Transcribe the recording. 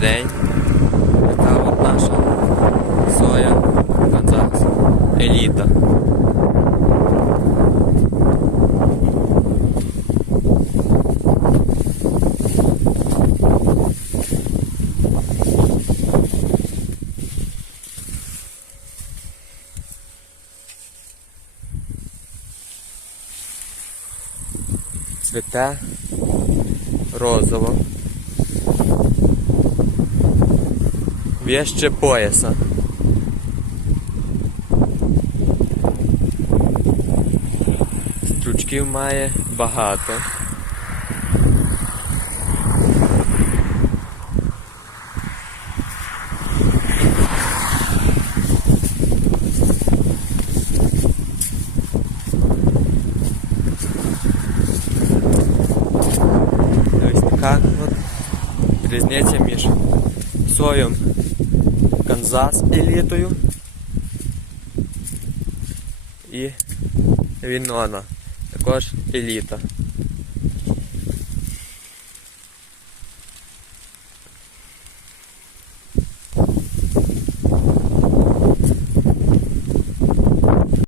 День. Така от наша соя Канзас. Еліта. Цвіте розово. Віще пояса. Стручків має багато. Ось різниця між соєм Канзас елітою і Вінона. Також еліта.